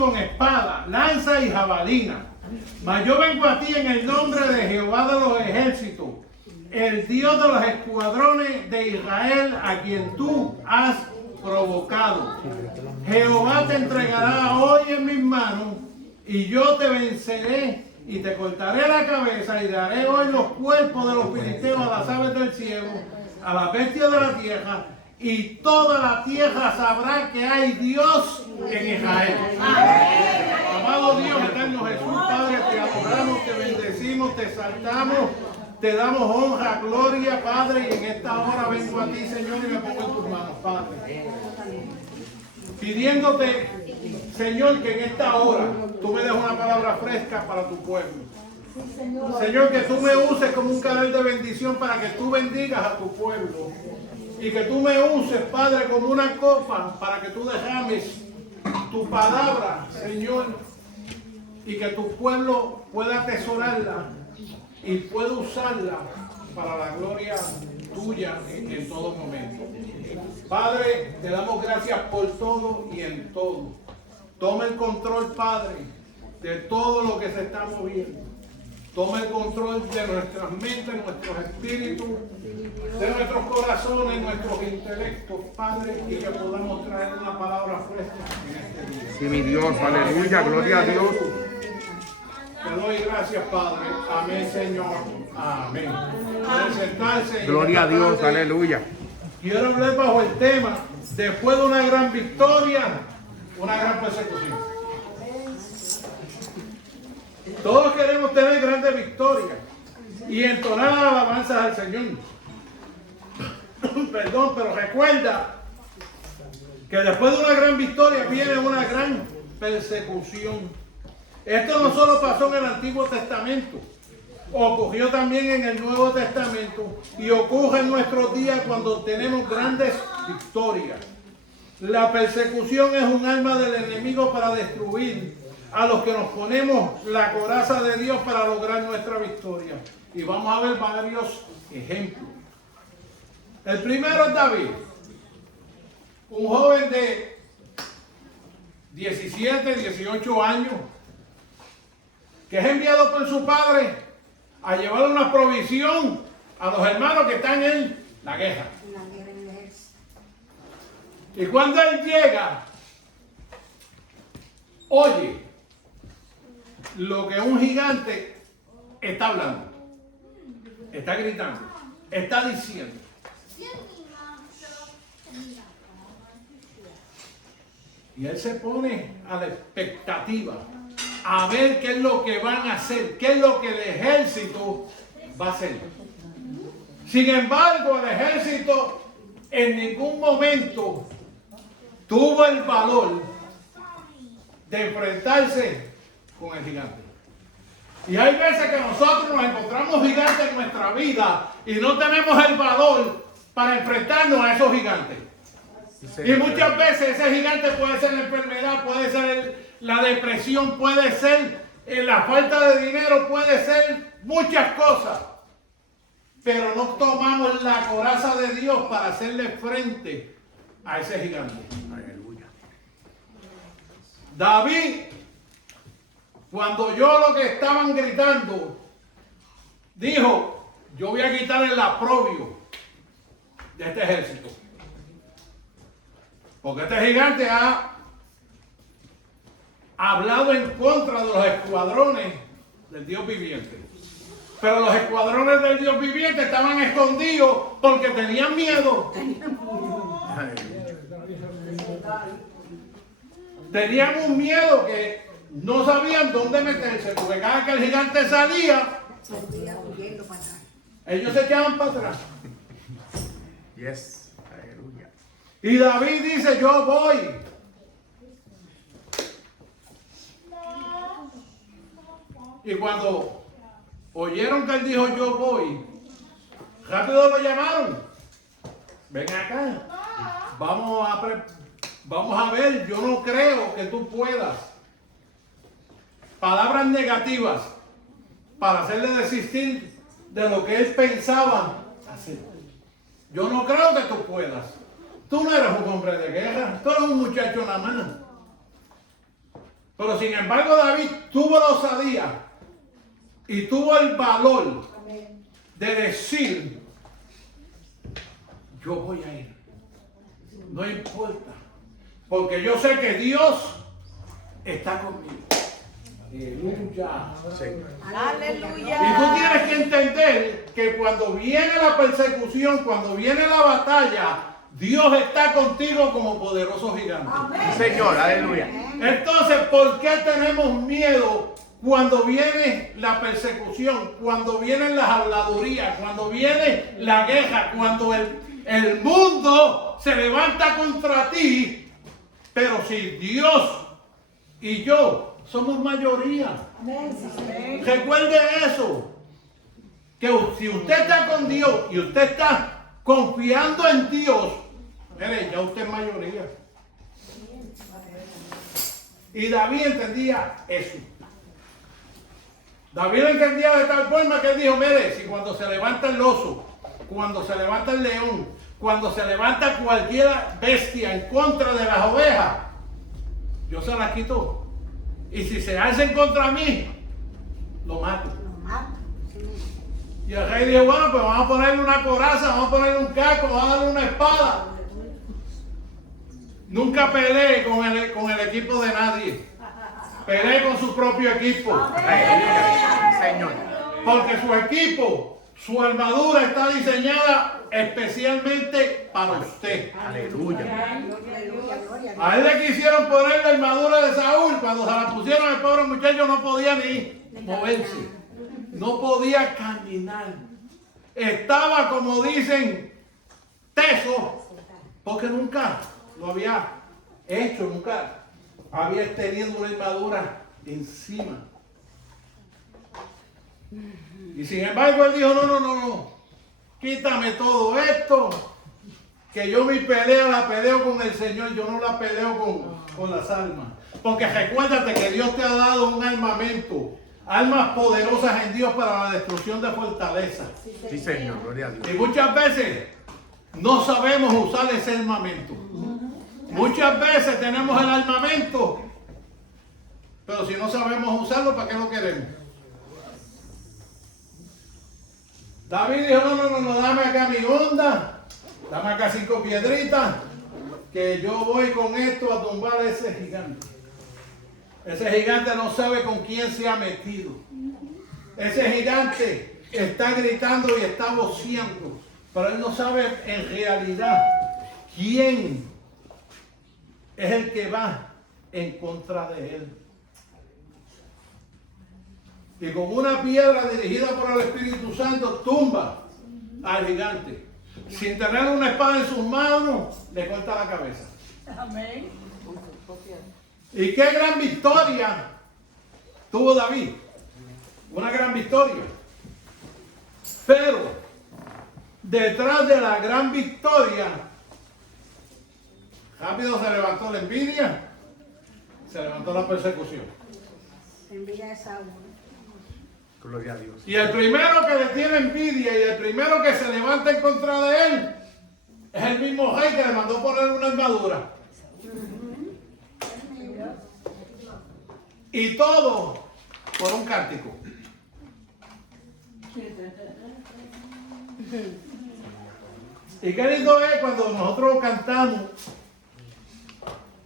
con espada, lanza y jabalina. Mas yo vengo a ti en el nombre de Jehová de los ejércitos, el Dios de los escuadrones de Israel, a quien tú has provocado. Jehová te entregará hoy en mis manos, y yo te venceré y te cortaré la cabeza y daré hoy los cuerpos de los filisteos a las aves del cielo, a las bestias de la tierra, y toda la tierra sabrá que hay Dios en Israel. Amado Dios eterno Jesús, Padre, te adoramos, te bendecimos, te exaltamos, te damos honra, gloria, Padre, y en esta hora vengo a ti, Señor, y me pongo en tus manos, Padre. Pidiéndote, Señor, que en esta hora tú me des una palabra fresca para tu pueblo. Señor, que tú me uses como un canal de bendición para que tú bendigas a tu pueblo. Y que tú me uses, Padre, como una copa para que tú derrames tu palabra, Señor. Y que tu pueblo pueda atesorarla y pueda usarla para la gloria tuya en todo momento. Padre, te damos gracias por todo y en todo. Toma el control, Padre, de todo lo que se está moviendo. Toma el control de nuestras mentes, nuestros espíritus, de nuestros corazones, nuestros intelectos, Padre, y que podamos traer una palabra fresca en este día. Sí, mi Dios, aleluya, gloria a Dios. Te doy gracias, Padre. Amén, Señor. Amén. Pueden sentarse. Gloria a Dios, aleluya. Quiero hablar bajo el tema, después de una gran victoria, una gran persecución. Todos queremos tener grandes victorias y entonar alabanzas al Señor. Perdón, pero recuerda que después de una gran victoria viene una gran persecución. Esto no solo pasó en el Antiguo Testamento, ocurrió también en el Nuevo Testamento y ocurre en nuestros días cuando tenemos grandes victorias. La persecución es un arma del enemigo para destruir a los que nos ponemos la coraza de Dios para lograr nuestra victoria. Y vamos a ver varios ejemplos. El primero es David, un joven de 17, 18 años, que es enviado por su padre a llevar una provisión a los hermanos que están en la guerra. Y cuando él llega, oye lo que un gigante está hablando, está gritando, está diciendo. Y él se pone a la expectativa a ver qué es lo que van a hacer, qué es lo que el ejército va a hacer. Sin embargo, el ejército en ningún momento tuvo el valor de enfrentarse con el gigante. Y hay veces que nosotros nos encontramos gigantes en nuestra vida y no tenemos el valor para enfrentarnos a esos gigantes. Y muchas veces ese gigante puede ser la enfermedad, puede ser la depresión, puede ser la falta de dinero, puede ser muchas cosas. Pero no tomamos la coraza de Dios para hacerle frente a ese gigante. Aleluya. David, cuando oyó lo que estaban gritando, dijo: yo voy a quitar el aprobio de este ejército. Porque este gigante ha hablado en contra de los escuadrones del Dios viviente. Pero los escuadrones del Dios viviente estaban escondidos porque tenían miedo. Tenían un miedo que no sabían dónde meterse, porque cada que el gigante salía, ellos se echaban para atrás. Yes. Aleluya. Y David dice: yo voy. Y cuando oyeron que él dijo: yo voy, rápido lo llamaron. Ven acá. Vamos a ver, yo no creo que tú puedas. Palabras negativas para hacerle desistir de lo que él pensaba hacer. Yo no creo que tú puedas. Tú no eres un hombre de guerra, tú eres un muchacho nada más. Pero sin embargo David tuvo la osadía y tuvo el valor de decir, yo voy a ir. No importa. Porque yo sé que Dios está conmigo. Aleluya. Aleluya. Y tú tienes que entender que cuando viene la persecución, cuando viene la batalla, Dios está contigo como poderoso gigante. Señor, aleluya. Entonces, ¿por qué tenemos miedo cuando viene la persecución, cuando vienen las habladurías, cuando viene la guerra, cuando el mundo se levanta contra ti? Pero si Dios y yo somos mayoría, recuerde eso, que si usted está con Dios y usted está confiando en Dios, mire, ya usted es mayoría. Y David entendía eso. David entendía de tal forma que él dijo, mire, si cuando se levanta el oso, cuando se levanta el león, cuando se levanta cualquier bestia en contra de las ovejas, yo se las quito. Y si se hacen contra mí, lo mato. Y el rey dijo, bueno, pues vamos a ponerle una coraza, vamos a ponerle un casco, vamos a darle una espada. Nunca peleé con el equipo de nadie. Peleé con su propio equipo. Señor. Porque su equipo, su armadura está diseñada especialmente para usted. Aleluya. A él le quisieron poner la armadura de Saúl. Cuando se la pusieron, el pobre muchacho no podía ni moverse. No podía caminar. Estaba, como dicen, teso. Porque nunca lo había hecho, nunca había tenido una armadura encima. Y sin embargo él dijo, no, quítame todo esto, que yo mi pelea la peleo con el Señor, yo no la peleo con las almas. Porque recuérdate que Dios te ha dado un armamento, armas poderosas en Dios para la destrucción de fortalezas. Sí, Señor, gloria a Dios. Y muchas veces no sabemos usar ese armamento. Muchas veces tenemos el armamento, pero si no sabemos usarlo, ¿para qué lo queremos? David dijo, no, dame acá mi onda, dame acá 5 piedritas, que yo voy con esto a tumbar a ese gigante. Ese gigante no sabe con quién se ha metido. Ese gigante está gritando y está voceando, pero él no sabe en realidad quién es el que va en contra de él. Y con una piedra dirigida por el Espíritu Santo tumba al gigante. Sin tener una espada en sus manos, le corta la cabeza. Amén. Y qué gran victoria tuvo David. Una gran victoria. Pero detrás de la gran victoria, rápido se levantó la envidia, se levantó la persecución. Envidia de Saúl. Gloria a Dios. Y el primero que le tiene envidia y el primero que se levanta en contra de él es el mismo rey que le mandó poner una armadura. Y todo por un cántico. Y qué lindo es cuando nosotros cantamos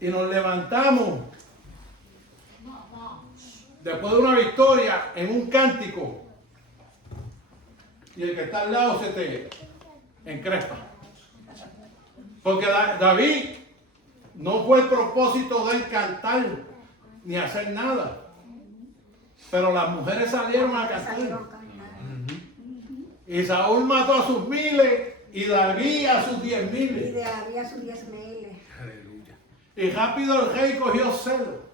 y nos levantamos después de una victoria en un cántico y el que está al lado se te encrespa. Porque David no fue el propósito de él cantar ni hacer nada, pero las mujeres salieron a cantar. Y Saúl mató a sus 1000 y David a sus 10,000. Y de había sus 10,000. Aleluya. Y rápido el rey cogió celo.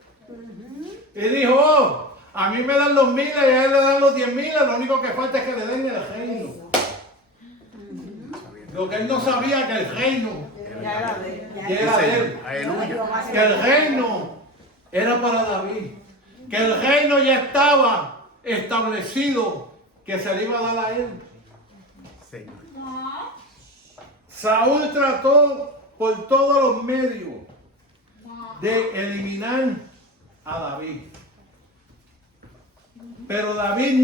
Y dijo, oh, a mí me dan los 1000 y a él le dan los 10,000, lo único que falta es que le den el reino. Lo que él no sabía que el reino Ya era de él. ya era de él. Aleluya. Que el reino era para David. Que el reino ya estaba establecido, que se le iba a dar a él. Señor. Saúl trató por todos los medios de eliminar a David. Pero David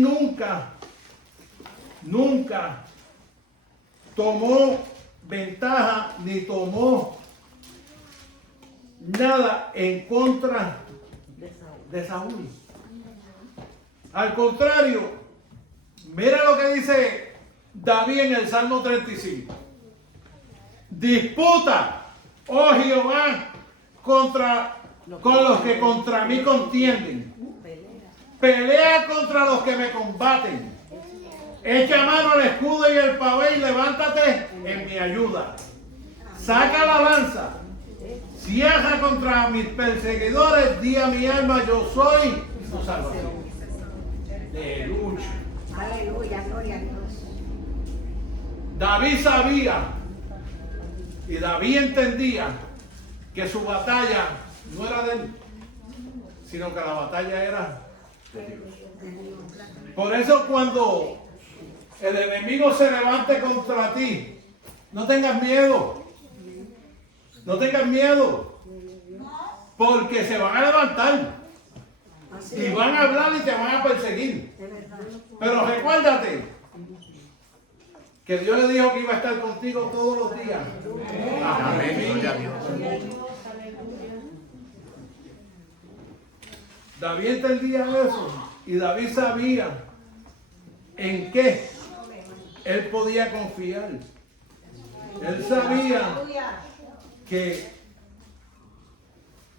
nunca tomó ventaja ni tomó nada en contra de Saúl. Al contrario, mira lo que dice David en el Salmo 35. Disputa, oh Jehová, con los que contra mí contienden. Pelea contra los que me combaten. Echa mano al escudo y el pabé y levántate en mi ayuda. Saca la lanza. Cierra contra mis perseguidores. Di a mi alma, yo soy tu salvación. Aleluya. Aleluya, gloria a Dios. David sabía y David entendía que su batalla no era de él, sino que la batalla era de Dios. Por eso cuando el enemigo se levante contra ti, no tengas miedo. No tengas miedo. Porque se van a levantar. Y van a hablar y te van a perseguir. Pero recuérdate que Dios le dijo que iba a estar contigo todos los días. Amén. Gloria a Dios. David entendía eso. Y David sabía en qué él podía confiar. Él sabía que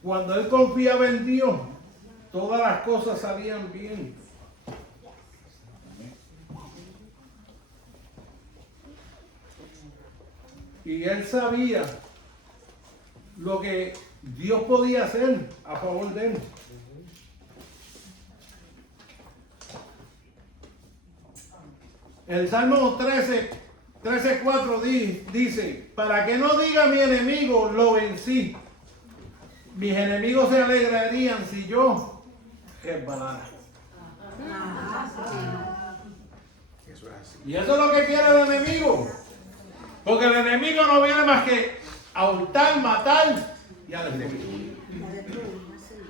cuando él confiaba en Dios, todas las cosas salían bien. Y él sabía lo que Dios podía hacer a favor de él. El Salmo 13:4 dice, para que no diga mi enemigo, lo vencí. Mis enemigos se alegrarían si yo resbalara. Eso es así. Y eso es lo que quiere el enemigo. Porque el enemigo no viene más que a hurtar, matar y a destruir.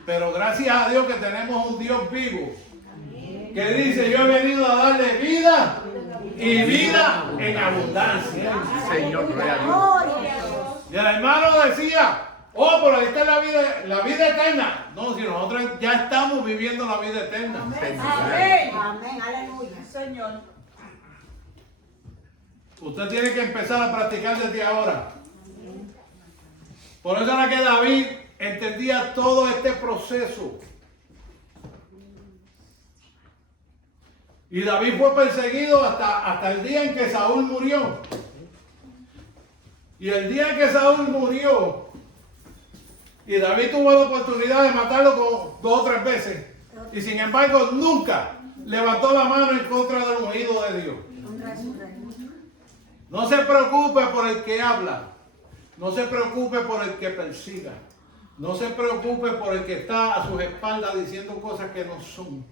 Pero gracias a Dios que tenemos un Dios vivo que dice, yo he venido a darle vida y vida en abundancia. Señor, gloria a Dios. Y el hermano decía, oh, pero esta es la vida eterna. No, si nosotros ya estamos viviendo la vida eterna. Amén. Amén, aleluya. Señor. Usted tiene que empezar a practicar desde ahora. Por eso era que David entendía todo este proceso. Y David fue perseguido hasta el día en que Saúl murió. Y el día en que Saúl murió, y David tuvo la oportunidad de matarlo 2 o 3 veces. Y sin embargo nunca levantó la mano en contra del ungido de Dios. No se preocupe por el que habla. No se preocupe por el que persiga. No se preocupe por el que está a sus espaldas diciendo cosas que no son.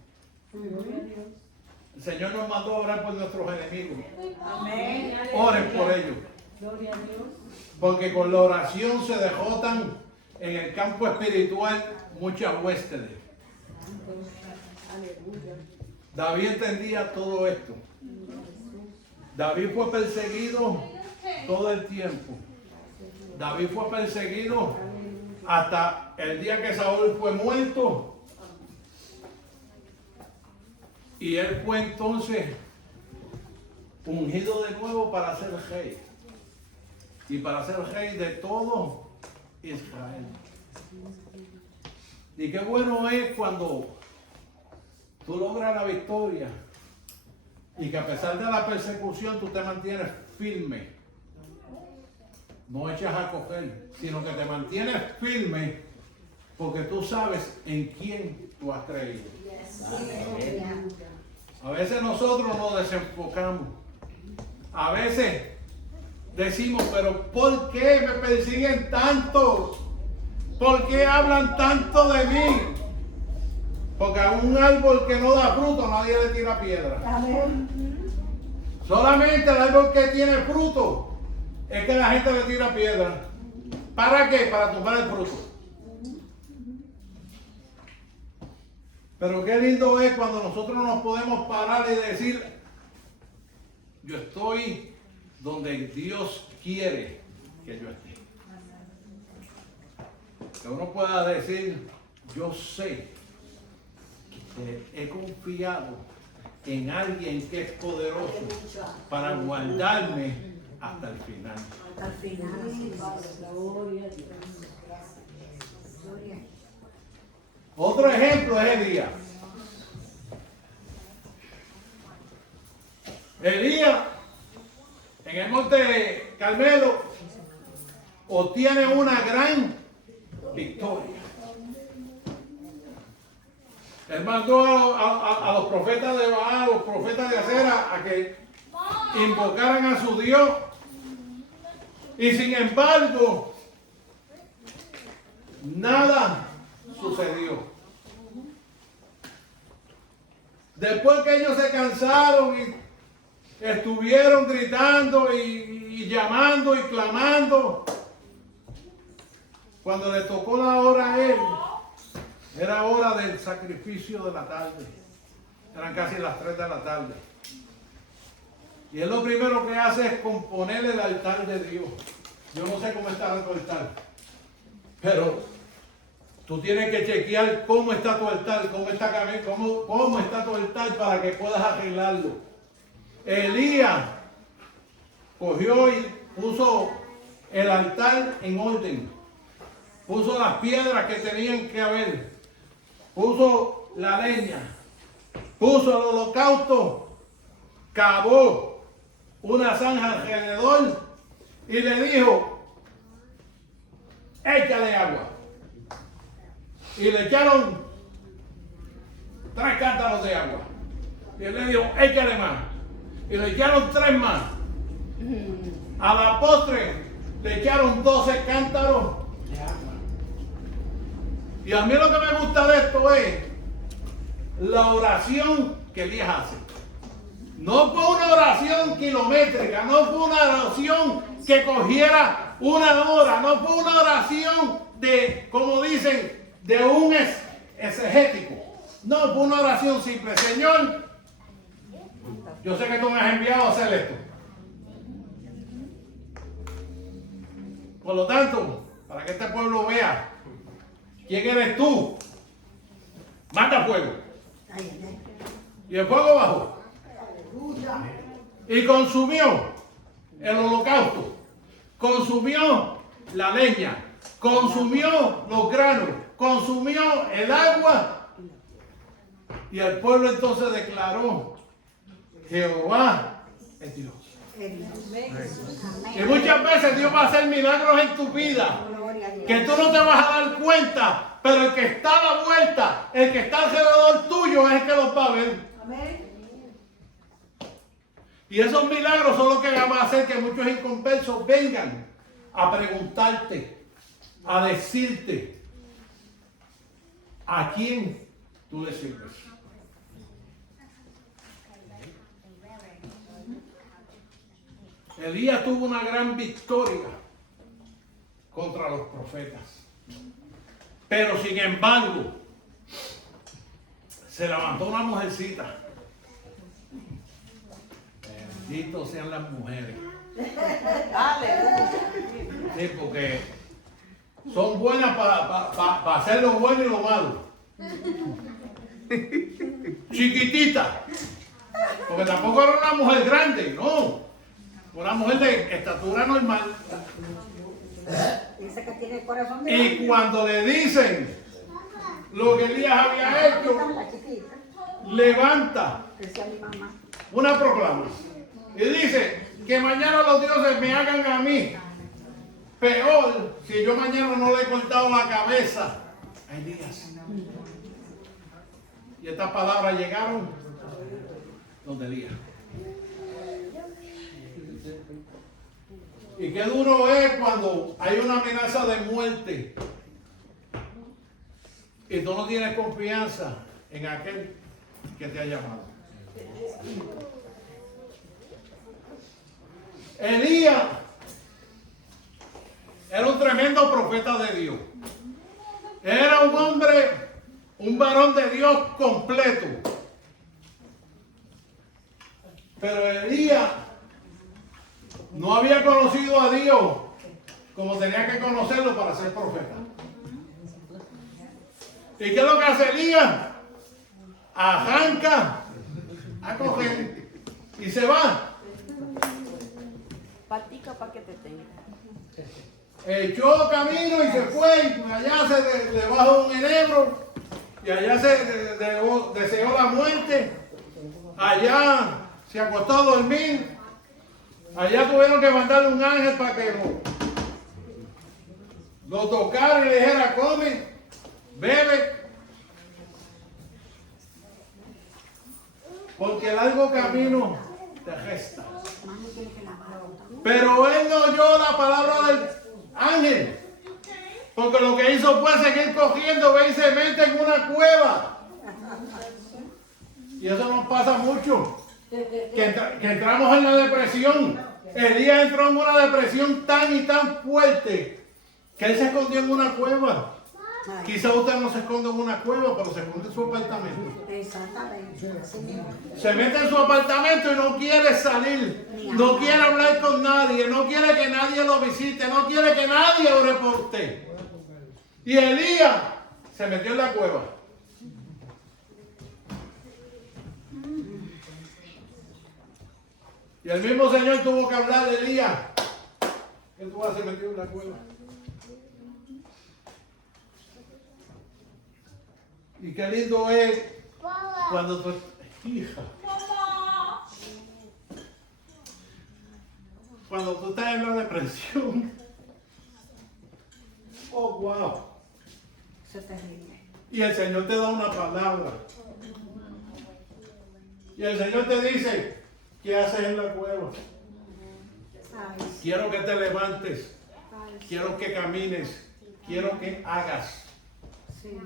El Señor nos mandó a orar por nuestros enemigos. Amén. Oren por ellos. Porque con la oración se derrotan en el campo espiritual muchas huestes. David entendía todo esto. David fue perseguido todo el tiempo. David fue perseguido hasta el día que Saúl fue muerto. Y él fue entonces ungido de nuevo para ser rey. Y para ser rey de todo Israel. Y qué bueno es cuando tú logras la victoria. Y que a pesar de la persecución tú te mantienes firme. No echas a coger, sino que te mantienes firme porque tú sabes en quién tú has creído. A veces nosotros nos desenfocamos. A veces decimos, pero ¿por qué me persiguen tanto? ¿Por qué hablan tanto de mí? Porque a un árbol que no da fruto nadie le tira piedra. Solamente el árbol que tiene fruto es que la gente le tira piedra. ¿Para qué? Para tumbar el fruto. Pero qué lindo es cuando nosotros nos podemos parar y decir, yo estoy donde Dios quiere que yo esté. Que uno pueda decir, yo sé que he confiado en alguien que es poderoso para guardarme hasta el final. Al final. Gloria a Dios. Gloria. Otro ejemplo es Elías. Elías, en el monte Carmelo, obtiene una gran victoria. Él mandó a los profetas de Baal, a los profetas de Acera, a que invocaran a su Dios. Y sin embargo, nada sucedió. Después que ellos se cansaron y estuvieron gritando y llamando y clamando, cuando le tocó la hora a él, era hora del sacrificio de la tarde. Eran casi las 3 de la tarde. Y él lo primero que hace es componer el altar de Dios. Yo no sé cómo está tu altar, pero tú tienes que chequear cómo está tu altar, cómo está tu altar para que puedas arreglarlo. Elías cogió y puso el altar en orden. Puso las piedras que tenían que haber. Puso la leña. Puso el holocausto. Cavó una zanja alrededor y le dijo, échale agua. Y le echaron 3 cántaros de agua. Y él le dijo, échale más. Y le echaron 3 más. A la postre le echaron 12 cántaros de agua. Y a mí lo que me gusta de esto es la oración que Elías hace. No fue una oración kilométrica, no fue una oración que cogiera una hora, no fue una oración de, como dicen, de un exegético. No, fue una oración simple. Señor, yo sé que tú me has enviado a hacer esto. Por lo tanto, para que este pueblo vea quién eres tú, manda fuego. Y el fuego bajó. Y consumió el holocausto, consumió la leña, consumió los granos, consumió el agua. Y el pueblo entonces declaró, Jehová es Dios. Y muchas veces Dios va a hacer milagros en tu vida que tú no te vas a dar cuenta, pero el que está a la vuelta, el que está alrededor tuyo es el que los va a ver. Y esos milagros son los que van a hacer que muchos inconversos vengan a preguntarte, a decirte a quién tú le sirves. Elías tuvo una gran victoria contra los profetas. Pero sin embargo, se levantó una mujercita. Benditos sean las mujeres. Sí, porque son buenas para hacer lo bueno y lo malo. Chiquitita. Porque tampoco era una mujer grande, no. Una mujer de estatura normal. Dice que tiene el corazón de Y cuando le dicen lo que Elías había hecho, la chiquita, levanta decía mi mamá. una proclama. Y dice que mañana los dioses me hagan a mí peor si yo mañana no le he cortado la cabeza a Elías. Y estas palabras llegaron donde Elías. Y qué duro es cuando hay una amenaza de muerte y tú no tienes confianza en aquel que te ha llamado. Elías era un tremendo profeta de Dios. Era un un varón de Dios completo. Pero Elías no había conocido a Dios como tenía que conocerlo para ser profeta. ¿Y qué es lo que hace Elías? Arranca a coger y se va. Patica para que te tenga. Echó camino y se fue. Y allá se debajo de un enebro. Y allá se deseó la muerte. Allá se acostó a dormir. Allá tuvieron que mandarle un ángel para que lo tocara y le dijera: come, bebe. Porque el largo camino te resta. Pero él no oyó la palabra del ángel. Porque lo que hizo fue seguir cogiendo, ve y se mete en una cueva. Y eso nos pasa mucho. Que entramos en la depresión. Elías entró en una depresión tan y tan fuerte que él se escondió en una cueva. Quizá usted no se esconde en una cueva, pero se esconde en su apartamento. Exactamente. Así mismo. Se mete en su apartamento y no quiere salir. No quiere hablar con nadie. No quiere que nadie lo visite. No quiere que nadie ore por usted. Y Elías se metió en la cueva. Y el mismo Señor tuvo que hablar de Elías. ¿Qué tú haces metido en la cueva? Y qué lindo es cuando tu hija, cuando tú estás en la depresión. Oh, wow. Eso es terrible. Y el Señor te da una palabra. Y el Señor te dice: ¿qué haces en la cueva? Ay, sí. Quiero que te levantes. Ay, sí. Quiero que camines. Quiero que hagas. Sí.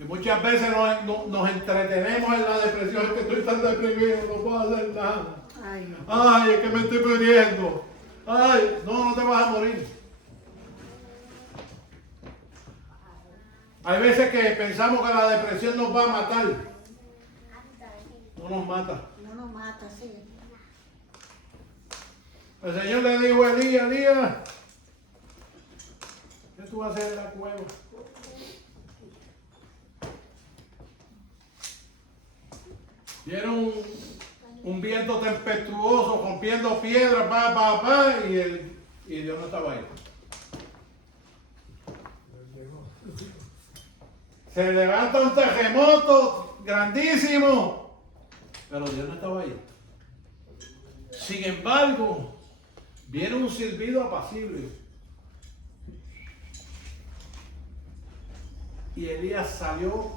Y muchas veces nos entretenemos en la depresión. Es que estoy tan deprimido, no puedo hacer nada. Ay, no. Ay, es que me estoy muriendo. Ay, no te vas a morir. Hay veces que pensamos que la depresión nos va a matar. No nos mata. No nos mata, sí. El Señor le dijo a Elías: Elías, ¿qué tú vas a hacer en la cueva? Vieron un viento tempestuoso rompiendo piedras, y Dios no estaba ahí. Se levanta un terremoto grandísimo, pero Dios no estaba ahí. Sin embargo, viene un silbido apacible. Y Elías salió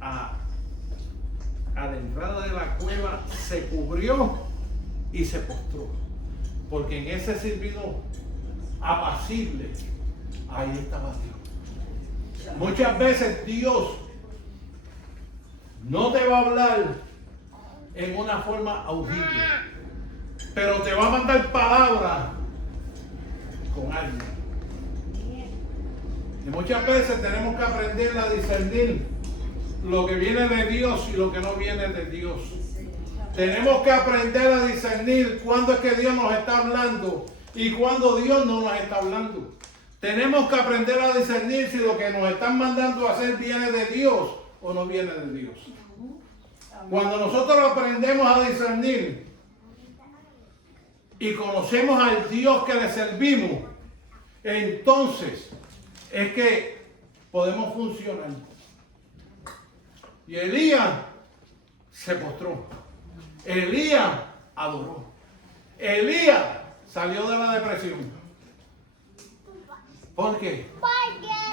a la entrada de la cueva, se cubrió y se postró. Porque en ese silbido apacible, ahí estaba Dios. Muchas veces Dios no te va a hablar en una forma audible, pero te va a mandar palabras con alguien. Y muchas veces tenemos que aprender a discernir lo que viene de Dios y lo que no viene de Dios. Tenemos que aprender a discernir cuándo es que Dios nos está hablando y cuándo Dios no nos está hablando. Tenemos que aprender a discernir si lo que nos están mandando a hacer viene de Dios o no viene de Dios. Cuando nosotros aprendemos a discernir y conocemos al Dios que le servimos, entonces es que podemos funcionar. Y Elías se postró. Elías adoró. Elías salió de la depresión. ¿Por qué?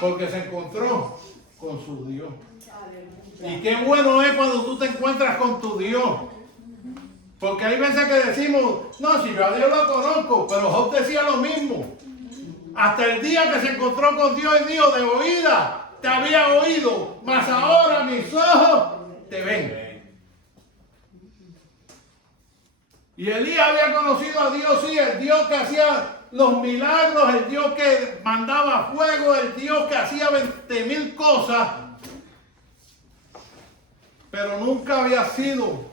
Porque se encontró con su Dios. Y qué bueno es cuando tú te encuentras con tu Dios. Porque hay veces que decimos: no, si yo a Dios lo conozco. Pero Job decía lo mismo. Hasta el día que se encontró con Dios, y dijo: de oída te había oído, mas ahora mis ojos te ven. Y Elías había conocido a Dios, sí, el Dios que hacía los milagros, el Dios que mandaba fuego, el Dios que hacía 20,000 cosas, pero nunca había sido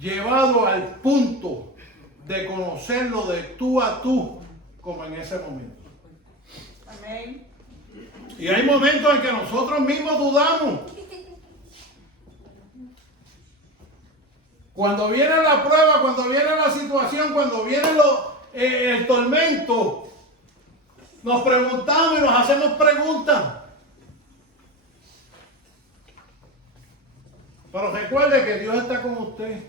llevado al punto de conocerlo de tú a tú como en ese momento. Amén. Y hay momentos en que nosotros mismos dudamos. Cuando viene la prueba, cuando viene la situación, cuando viene el tormento, nos preguntamos y nos hacemos preguntas. Pero recuerde que Dios está con usted.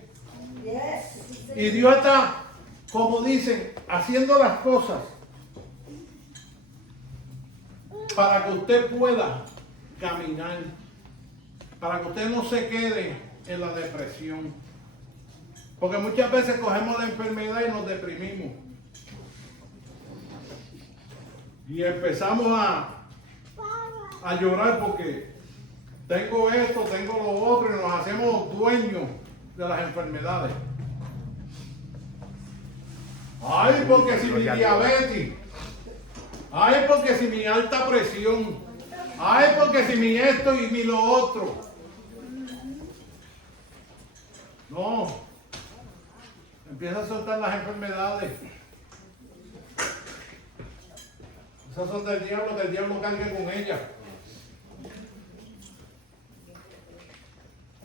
Y Dios está, como dicen, haciendo las cosas para que usted pueda caminar, para que usted no se quede en la depresión. Porque muchas veces cogemos la enfermedad y nos deprimimos. Y empezamos a llorar porque tengo esto, tengo lo otro, y nos hacemos dueños de las enfermedades. Ay, porque si mi diabetes. Ay, porque si mi alta presión. Ay, porque si mi esto y mi lo otro. No. Empieza a soltar las enfermedades. Esas son del diablo, que el diablo cargue con ellas.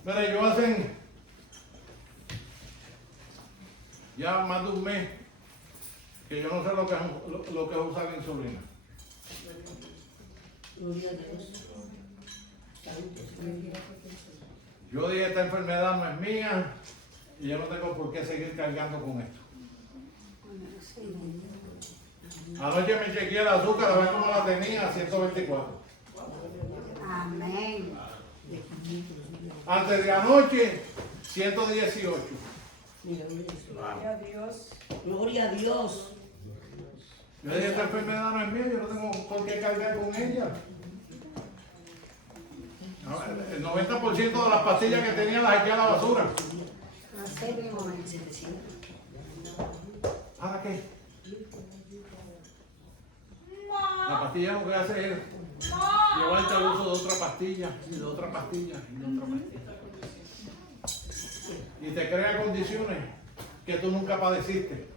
Mira, yo hace ya más de un mes que yo no sé lo que es usar insulina. Yo dije, esta enfermedad no es mía y yo no tengo por qué seguir cargando con esto. Anoche me chequeé el azúcar, a ver cómo la tenía, 124. Amén. Antes de anoche, 118. Gloria a Dios. Gloria a Dios. Yo dije, esta enfermedad no es mía, yo no tengo por qué cargar con ella. No, el 90% de las pastillas que tenía las eché a la basura. Así mismo es. ¿Para qué? La pastilla lo que hace es llevarte al uso de otra pastilla, y de otra pastilla, y de otra pastilla. Y te crea condiciones que tú nunca padeciste.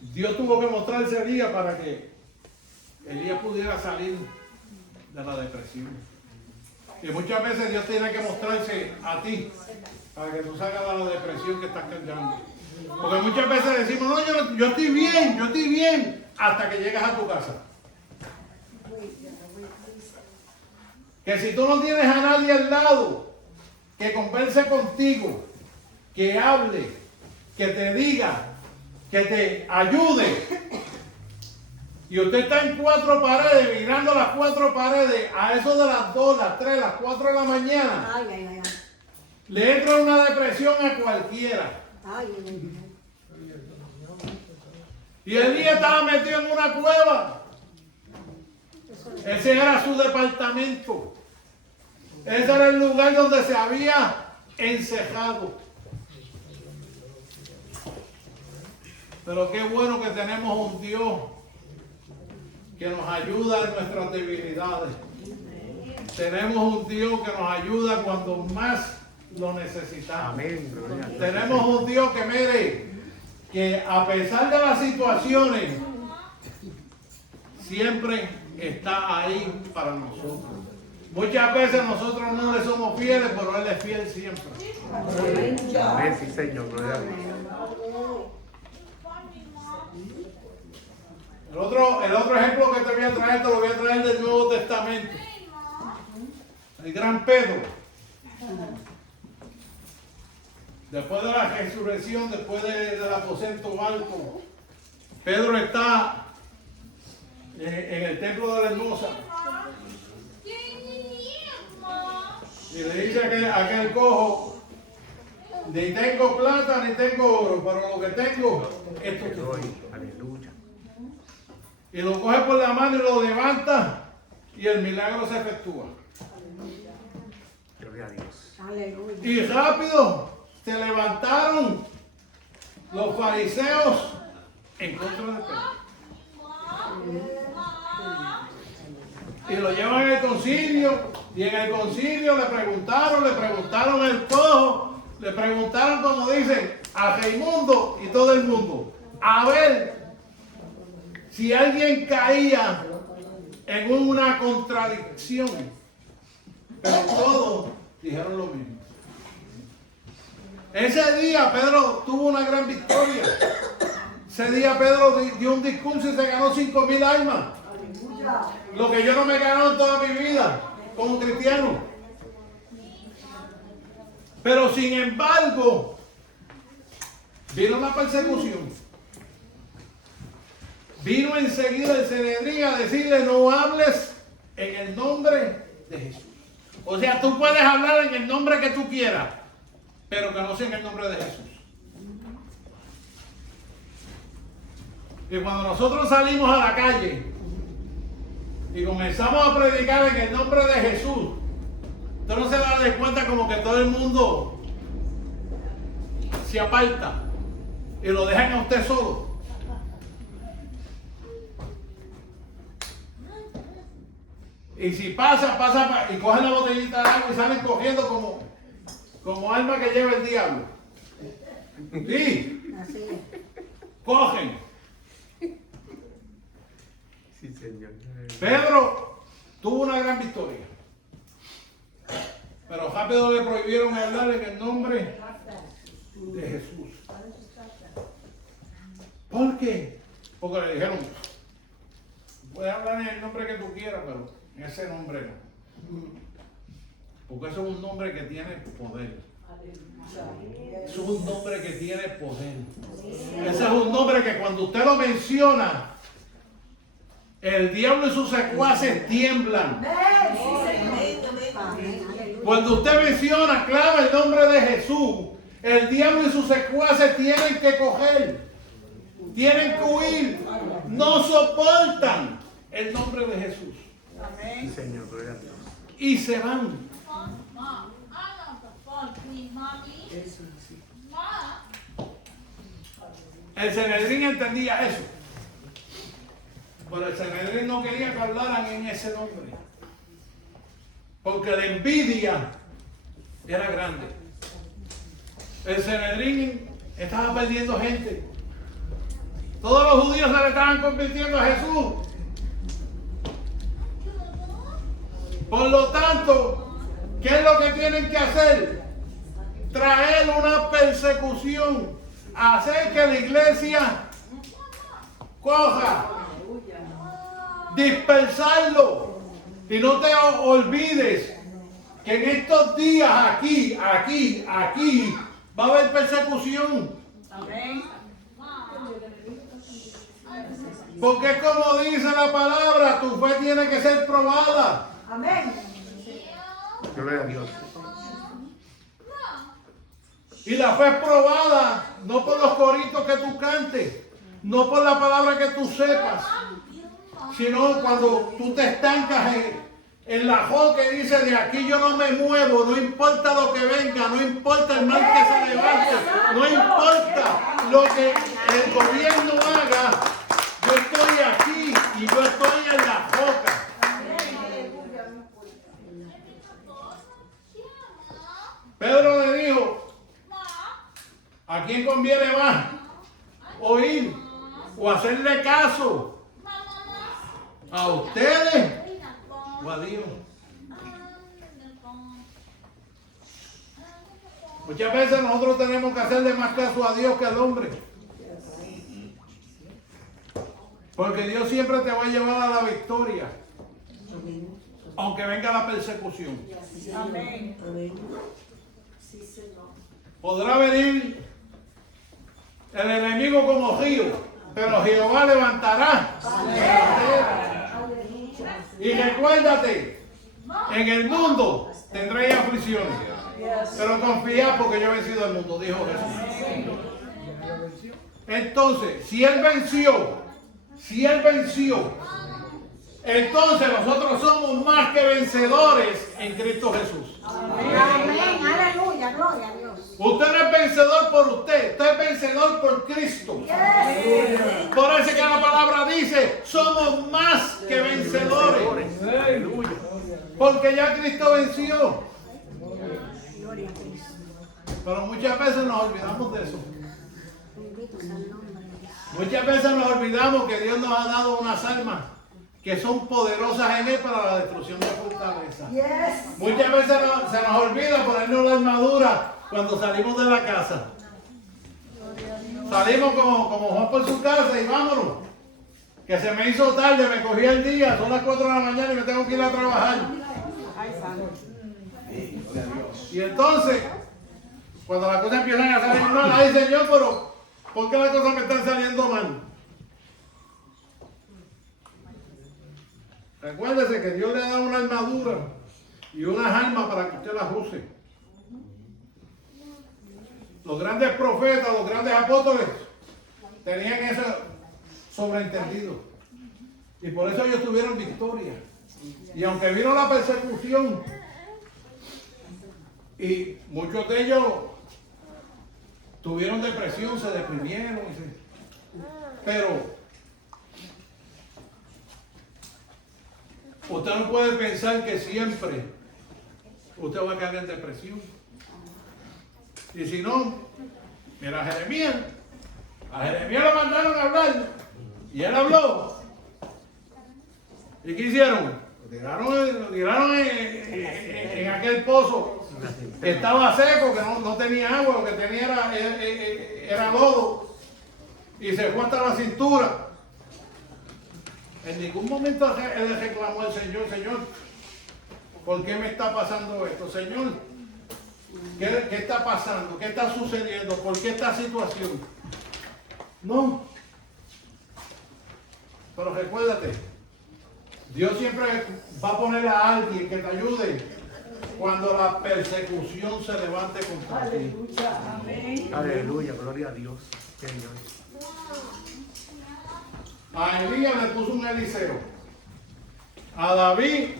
Dios tuvo que mostrar ese día para que Elías pudiera salir de la depresión. Y muchas veces Dios tiene que mostrarse a ti para que tú salgas de la depresión que estás cargando. Porque muchas veces decimos, no, yo estoy bien, hasta que llegas a tu casa. Que si tú no tienes a nadie al lado que converse contigo, que hable, que te diga, que te ayude, y usted está en 4 paredes, mirando las 4 paredes, a eso de las 2, las 3, las 4 de la mañana, Ay, ay, ay. le entra una depresión a cualquiera. Ay, ay, ay. Y Elías estaba metido en una cueva. Ese era su departamento. Ese era el lugar donde se había encejado. Pero qué bueno que tenemos un Dios que nos ayuda en nuestras debilidades. Tenemos un Dios que nos ayuda cuando más lo necesitamos. Amén. Gloria a Dios. Tenemos un Dios que, mire, que a pesar de las situaciones, siempre está ahí para nosotros. Muchas veces nosotros no le somos fieles, pero Él es fiel siempre. Amén, sí, Señor. Gloria a Dios. El otro ejemplo que te voy a traer, te lo voy a traer del Nuevo Testamento. El gran Pedro. Después de la resurrección, después del aposento alto, Pedro está en el templo de la hermosa. Y le dice a aquel cojo, ni tengo plata ni tengo oro, pero lo que tengo, esto te doy. Aleluya. Y lo coge por la mano y lo levanta y el milagro se efectúa. Gloria a Dios. Aleluya. Y rápido se levantaron los fariseos en contra de Pedro. Y lo llevan al concilio. Y en el concilio le preguntaron el cojo, le preguntaron, como dicen, a Raimundo y todo el mundo, a ver si alguien caía en una contradicción. Pero todos dijeron lo mismo. Ese día Pedro tuvo una gran victoria. Ese día Pedro dio un discurso y se ganó 5,000 almas. Lo que yo no me he ganado en toda mi vida como cristiano. Pero sin embargo, vino la persecución. Vino enseguida el Sanedrín a decirle: no hables en el nombre de Jesús. O sea, tú puedes hablar en el nombre que tú quieras, pero que no sea en el nombre de Jesús. Y cuando nosotros salimos a la calle y comenzamos a predicar en el nombre de Jesús, usted no se da de cuenta como que todo el mundo se aparta y lo dejan a usted solo. Y si pasa y cogen la botellita de agua y salen cogiendo como alma que lleva el diablo. Sí, Así es. cogen. Sí, Señor. Pedro tuvo una gran victoria. Pero rápido le prohibieron hablar en el nombre de Jesús. ¿Por qué? Porque le dijeron: puedes hablar en el nombre que tú quieras, pero en ese nombre no. Porque eso es un nombre que tiene poder. Eso es un nombre que tiene poder. Ese es un nombre que cuando usted lo menciona, el diablo y sus secuaces tiemblan. Amén, aleluya. Cuando usted menciona, clama el nombre de Jesús, el diablo y sus secuaces tienen que coger, tienen que huir, no soportan el nombre de Jesús. Sí, Señor, gloria a Dios. Y se van. El Sanedrín entendía eso. Pero el Sanedrín no quería que hablaran en ese nombre. Porque la envidia era grande. El Sanedrín estaba perdiendo gente. Todos los judíos se le estaban convirtiendo a Jesús. Por lo tanto, ¿qué es lo que tienen que hacer? Traer una persecución. Hacer que la iglesia coja. Dispersarlo. Y no te olvides que en estos días aquí va a haber persecución. Amén. Porque como dice la palabra, tu fe tiene que ser probada. Amén. Gloria a Dios. Y la fe es probada no por los coritos que tú cantes, no por la palabra que tú sepas, sino cuando tú te estancas en la joya que dice: de aquí yo no me muevo, no importa lo que venga, no importa el mal que se levante, no importa lo que el gobierno haga, yo estoy aquí y yo estoy en la joya. Pedro le dijo: ¿a quién conviene más? ¿Oír o hacerle caso? ¿A ustedes o a Dios? Muchas veces nosotros tenemos que hacerle más caso a Dios que al hombre. Porque Dios siempre te va a llevar a la victoria. Aunque venga la persecución. Amén. Podrá venir el enemigo como río, pero Jehová levantará. Y recuérdate, en el mundo tendréis aflicciones, pero confía porque yo he vencido el mundo, dijo Jesús. Entonces, si él venció entonces nosotros somos más que vencedores en Cristo Jesús. Amén. Aleluya. Gloria a Dios. Usted no es vencedor por usted es vencedor por Cristo. Por eso que la palabra dice, somos más que vencedores. Aleluya. Porque ya Cristo venció. Gloria a Cristo. Pero muchas veces nos olvidamos de eso. Bendito sea el nombre de Dios. Muchas veces nos olvidamos que Dios nos ha dado unas almas que son poderosas en Él para la destrucción de fortaleza. Muchas veces se nos olvida ponernos la armadura cuando salimos de la casa. Salimos como Juan por su casa y vámonos. Que se me hizo tarde, me cogí el día, son las 4 de la mañana y me tengo que ir a trabajar. Y entonces, cuando las cosas empiezan a salir mal, ay Señor, pero ¿por qué las cosas me están saliendo mal? Recuérdese que Dios le ha dado una armadura y unas armas para que usted las use. Los grandes profetas, los grandes apóstoles tenían eso sobreentendido. Y por eso ellos tuvieron victoria. Y aunque vino la persecución, y muchos de ellos tuvieron depresión, se deprimieron. Pero usted no puede pensar que siempre usted va a caer en depresión. Y si no, mira a Jeremías lo mandaron a hablar y él habló. ¿Y qué hicieron? Lo tiraron en aquel pozo que estaba seco, que no tenía agua, lo que tenía era lodo, y se fue hasta la cintura. En ningún momento él le reclamó al Señor, Señor, ¿por qué me está pasando esto? Señor, ¿qué está pasando? ¿Qué está sucediendo? ¿Por qué esta situación? No. Pero recuérdate, Dios siempre va a poner a alguien que te ayude cuando la persecución se levante contra ti. Aleluya, gloria a Dios. Señor. A Elías le puso un Eliseo. A David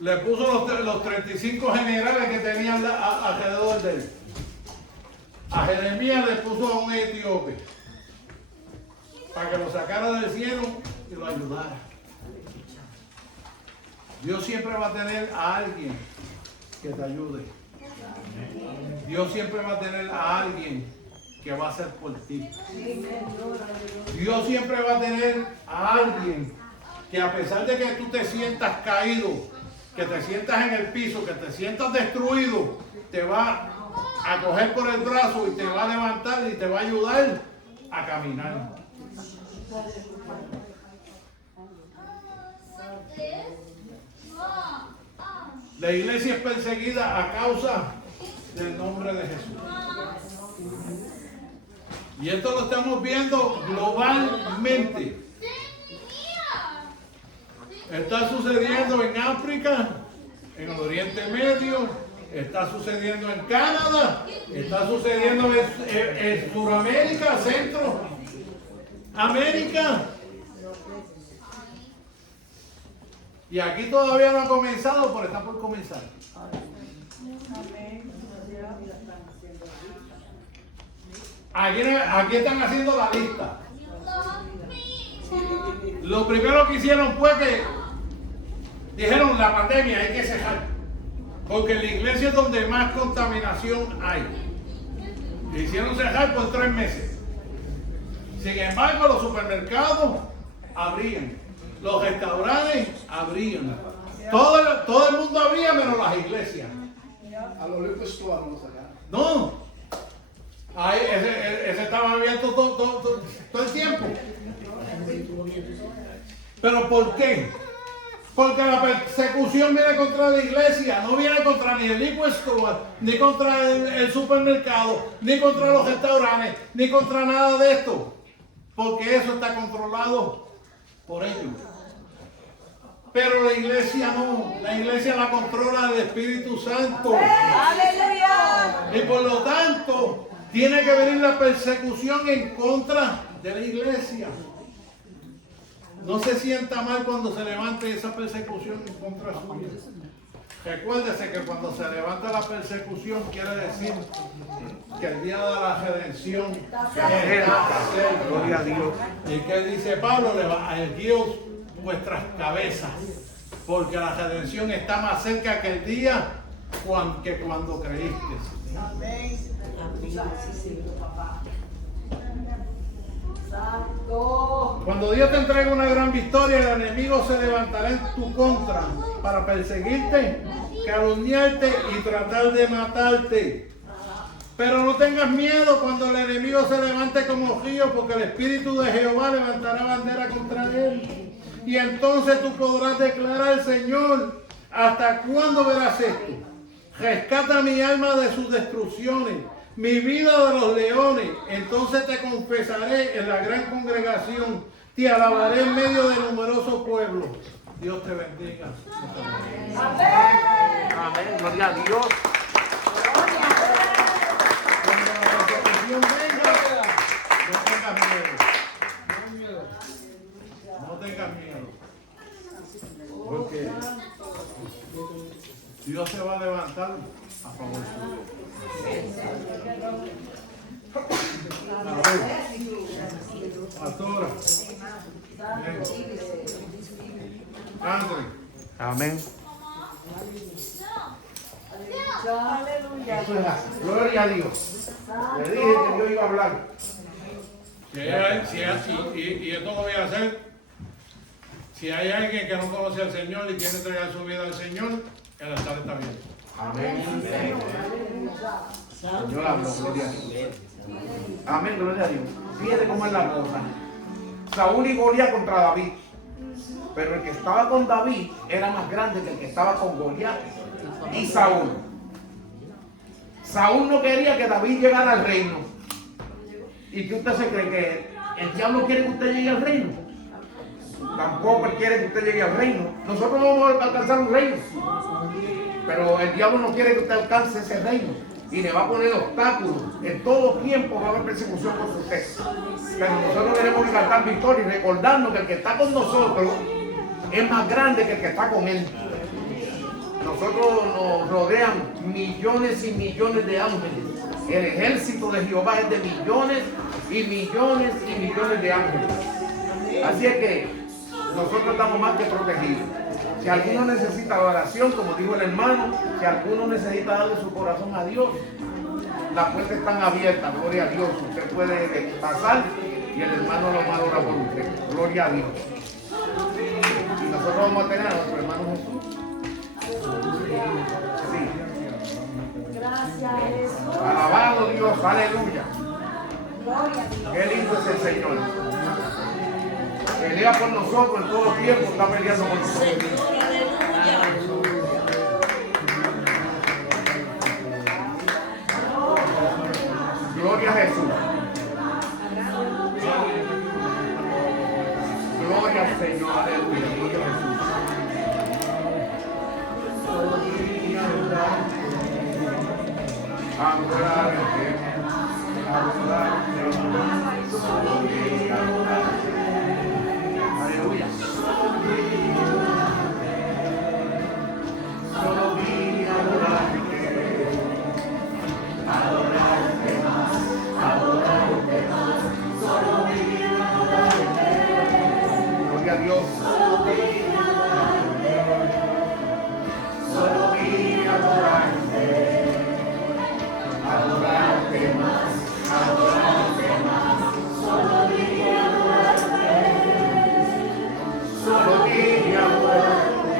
le puso los 35 generales que tenían alrededor de él. A Jeremías le puso a un etíope para que lo sacara del cielo y lo ayudara. Dios siempre va a tener a alguien que te ayude. Dios siempre va a tener a alguien que va a hacer por ti. Dios siempre va a tener a alguien que, a pesar de que tú te sientas caído, que te sientas en el piso, que te sientas destruido, te va a coger por el brazo y te va a levantar y te va a ayudar a caminar. La iglesia es perseguida a causa del nombre de Jesús. Y esto lo estamos viendo globalmente. Está sucediendo en África, en el Oriente Medio, está sucediendo en Canadá, está sucediendo en Sudamérica, Centroamérica. Y aquí todavía no ha comenzado, pero está por comenzar. Aquí están haciendo la lista. Lo primero que hicieron fue que dijeron la pandemia hay que cejar, porque en la iglesia es donde más contaminación hay. Le hicieron cejar por 3 meses. Sin embargo, los supermercados abrían, los restaurantes abrían, todo el mundo abría menos las iglesias. A los liquor store no lo sacaron. No, ahí, ese estaba abierto todo el tiempo. ¿Pero por qué? Porque la persecución viene contra la iglesia, no viene contra ni el liquor store, ni contra el supermercado, ni contra los restaurantes, ni contra nada de esto. Porque eso está controlado por ellos. Pero la iglesia no, la iglesia la controla el Espíritu Santo. ¡Aleluya! Y por lo tanto, tiene que venir la persecución en contra de la iglesia. No se sienta mal cuando se levante esa persecución en contra suya. Recuérdese que cuando se levanta la persecución quiere decir que el día de la redención está cerca. Gloria a Dios. Y que dice Pablo, erguíos vuestras cabezas, porque la redención está más cerca que el día que cuando creíste. Amén. Cuando Dios te entrega una gran victoria, el enemigo se levantará en tu contra para perseguirte, calumniarte y tratar de matarte. Pero no tengas miedo cuando el enemigo se levante como río, porque el Espíritu de Jehová levantará bandera contra él. Y entonces tú podrás declarar: Señor, ¿hasta cuándo verás esto? Rescata mi alma de sus destrucciones, mi vida de los leones. Entonces te confesaré en la gran congregación, te alabaré en medio de numerosos pueblos. Dios te bendiga. Amén. Gloria a Dios. Cuando la persecución venga, no tengas miedo. No tengas miedo. Porque Dios se va a levantar a favor suyo. Pastora. André. Amén. Aleluya. Eso es así. Gloria a Dios. Le dije que Dios iba a hablar. Y esto lo voy a hacer. Si hay alguien que no conoce al Señor y quiere entregar su vida al Señor, el altar está abierto. Amén. Señor habló, gloria a Dios. Amén, gloria a Dios. Fíjate cómo es la cosa. Saúl y Goliat contra David. Pero el que estaba con David era más grande que el que estaba con Goliat y Saúl. Saúl no quería que David llegara al reino. ¿Y qué usted se cree? ¿Que el diablo quiere que usted llegue al reino? Tampoco él quiere que usted llegue al reino. Nosotros no vamos a alcanzar un reino, pero el diablo no quiere que usted alcance ese reino y le va a poner obstáculos. En todo tiempo va a haber persecución por usted, pero nosotros tenemos que cantar victoria y recordarnos que el que está con nosotros es más grande que el que está con él. Nosotros nos rodean millones y millones de ángeles. El ejército de Jehová es de millones y millones y millones de ángeles. Así es que nosotros estamos más que protegidos. Si alguno necesita oración, como dijo el hermano, si alguno necesita darle su corazón a Dios, las puertas están abiertas, gloria a Dios. Usted puede pasar y el hermano lo va a adorar por usted. Gloria a Dios. Y nosotros vamos a tener a nuestro hermano Jesús. Sí. Gracias, Jesús. Alabado Dios, aleluya. Gloria a Dios. Qué lindo es el Señor. Pelea por nosotros en todo tiempo, está peleando por nosotros. Señor, aleluya. Gloria a Jesús. Gloria al Señor, aleluya. Gloria a Jesús. Adorarte, adorarte, aleluya. Solo vine a adorarte, adorarte más, adorarte más. Solo vine a adorarte. Gloria a Dios. Solo vine a adorarte. Solo vine a adorarte. Adorarte más, adorarte más. Solo vine a adorarte. Solo vine a adorarte.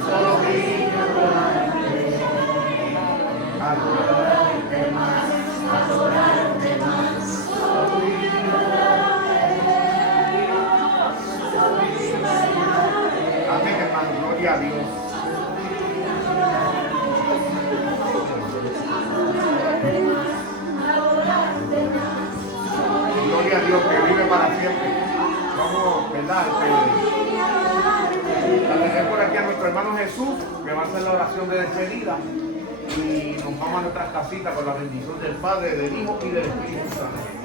Solo vine a adorarte. Adorarte más, adorarte más. Solo vine a adorarte. Solo vine a adorarte. Amén, hermano, gloria a Dios. Gloria a Dios que vive para siempre. Vamos, ¿verdad? A tener por aquí a nuestro hermano Jesús, que va a hacer la oración de despedida. Y nos vamos a nuestras casitas con la bendición del Padre, del Hijo y del Espíritu Santo.